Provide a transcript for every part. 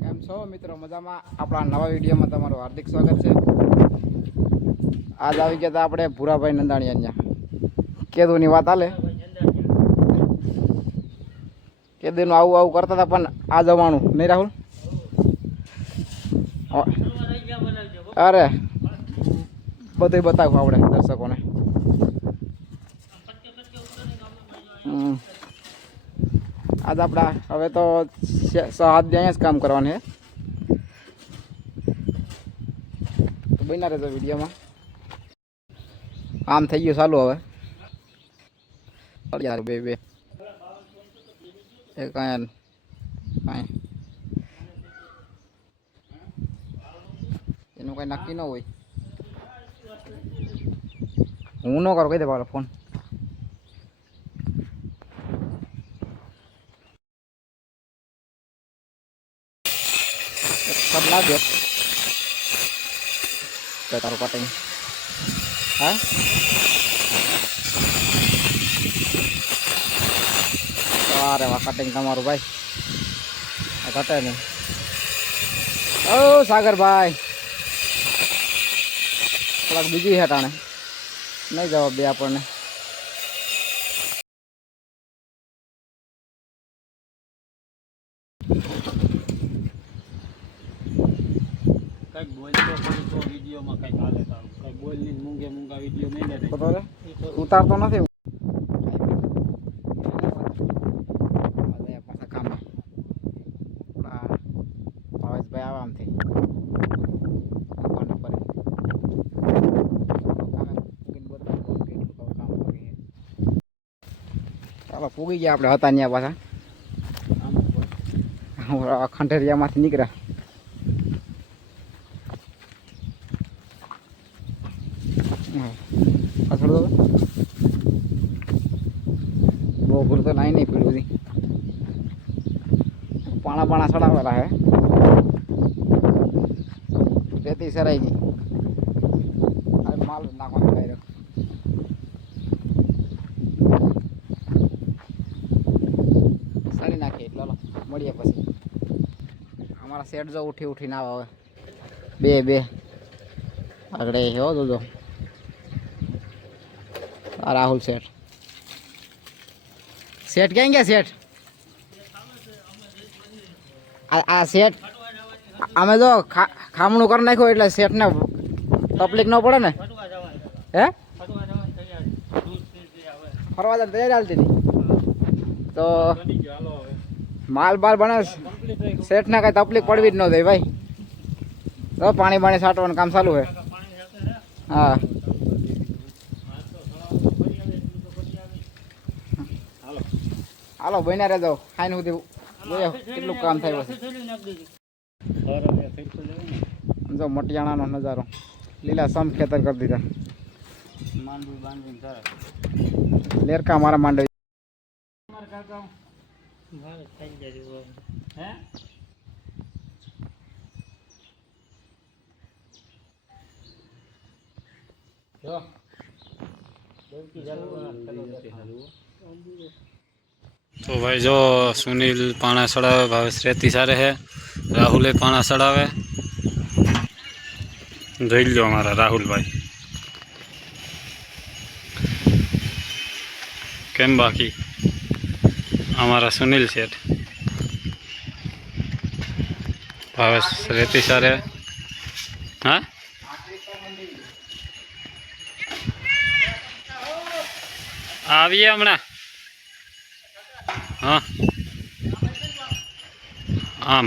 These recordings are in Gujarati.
કેમ છો મિત્રો? મજામાં? આપણા નવા વિડીયોમાં તમારું હાર્દિક સ્વાગત છે. આજ આવી ગયા હતા આપણે ભૂરાભાઈ નંદાણીયા અહીંયા કેદુની વાત હાલે. કેદુનું આવું આવું કરતા હતા પણ આ જવાનું નહીં રાહુલ. અરે બધું બતાવું આપણે દર્શકોને. આજ આપણા હવે તો 6-7 દી અહીંયા જ કામ કરવાનું છે. તો બન્યા રહેજો વિડીયોમાં. કામ થઈ ગયું ચાલુ હવે. બે કાંઈ એનું કાંઈ નક્કી ન હોય. હું ન કરું કહી દે પાછો ફોન. सब ला दो तो तारो कटिंग हाँ अरे वाह कटिंग तमारू भाई कटे नहीं ओ सागर भाई थोड़ा बीजी है टाणे नहीं जवाब दे आपने કઈક બોલતો પણ તો વિડિયોમાં કઈક હાલે તારું કઈ બોલની મૂંગે મૂંગા વિડિયો નહીં લે ઉતારતો નથી. પાછા કામ ભાવેશભાઈ આવા આમથી ચાલો પૂગી ગયા આપણે હતા ત્યાં પાછા ખંડેરિયામાંથી નીકળ્યા. બહુ ભૂલ તો નાઈ નહીં પીડું બધી પાણા સડાવેલા હે. રેતી સરાઈ ગઈ. માલ નાખવાનો ડાયરેક્ટ સારી નાખીએ એટલે મળીએ પછી. અમારા સેટ જો ઉઠીને આવે હવે બે આગળ હો જોજો રાहुल सेठ ક્યાં ગયા સેઠ? આ સેઠ અમે જો ખામણું કરી નાખ્યું એટલે શેઠને તકલીફ ન પડે ને. હે ફરવા જતા તૈયારી હાલતી હતી તો માલ બાલ બને શેઠને કઈ તકલીફ પડવી જ ન થઈ ભાઈ. તો પાણી છાંટવાનું કામ ચાલુ છે. હા હાલો બન્યા રહેજો. ખાઈને સુધી જોયો કેટલું કામ થાય પછી. જો મટિયાણાનો નજારો લીલા સમ ખેતર કરી દીધા. લેરકા મારા માંડવી तो भाई जो सुनील पाना सड़ावे भावेश रेती सारे है राहुल पाना सड़ावे धोई लो हमारा राहुल भाई केम बाकी हमारा सुनील सेठ भावेश रेती सारे हाँ आविए हमने हाँ आम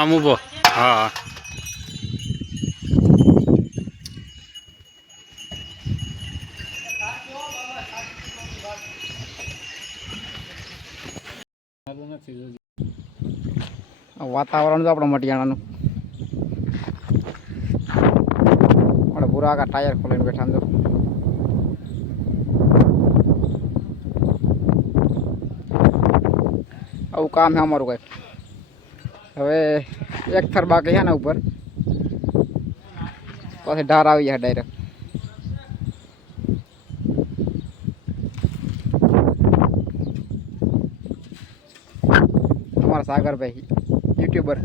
आम उभो हाँ વાતાવરણ જો આપણે મટિયાણાનું આપણે પૂરા આખા ટાયર ખોલીને બેઠા જો. આવું કામ છે અમારું કંઈક. હવે એક થર બાકી છે ને ઉપર પછી ઢાર આવી જાય ડાયરેક્ટ. અમારા સાગરભાઈ યુટ્યુબર.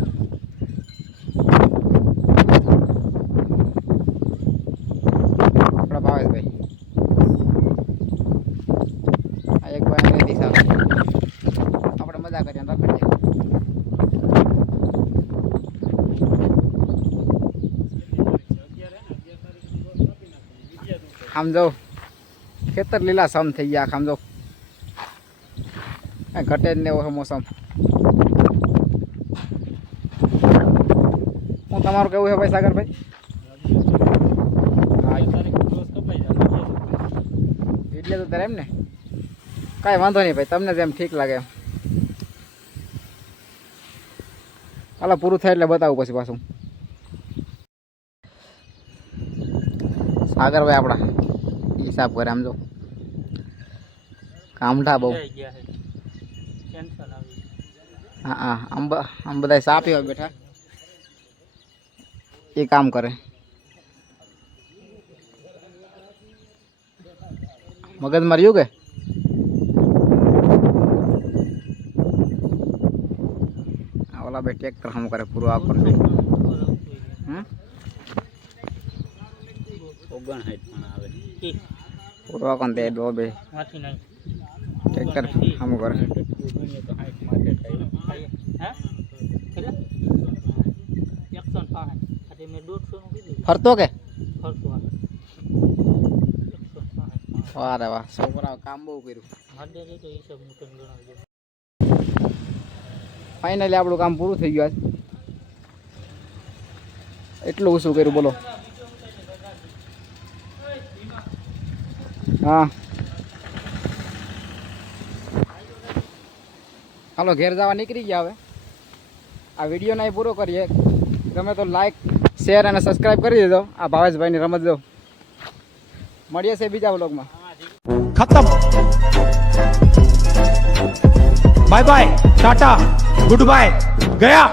આપણા ભાવેશભાઈ આ એક ભાઈ રેતી સાહેબ આપણે મજા કરીએ ને રખડીએ. આમ જો ખેતર લીલા સમ થઈ ગયા. આમ જો ઘટે જ ને એવો મોસમ. હું તમારું કેવું છે ભાઈ સાગરભાઈ? એટલે તો તારે એમ ને કાંઈ વાંધો નહીં ભાઈ, તમને જેમ ઠીક લાગે એમ. હાલો પૂરું થાય એટલે બતાવું પછી પાછું. સાગરભાઈ આપણા હિસાબ કરે આમ જો કામઠા બહુ. હા હા આમ બધા સા પીવા બેઠા એ કામ કરે. મગજ માર્યું કે ઓલા ભાઈ ટ્રેક્ટર હમ કરે પૂરું આખો. પૂરો આખો તે દો બે ટ્રેક્ટર હમ કરે. ફરતો કે વારે વાહ છોકરા કામ બહુ કર્યું. ફાઇનલી આપણું કામ પૂરું થઈ ગયું. એટલું ઓછું કર્યું બોલો. હા હાલો ઘેર જવા નીકળી ગયા. હવે આ વિડીયોને અહીં પૂરો કરીએ. ગમે તો લાઈક શેર અને સબસ્ક્રાઈબ કરી દેજો. આ ભાવેશભાઈની રમત દો. મળીએ છે બીજા વ્લોગમાં. खत्म bye bye tata good bye गया.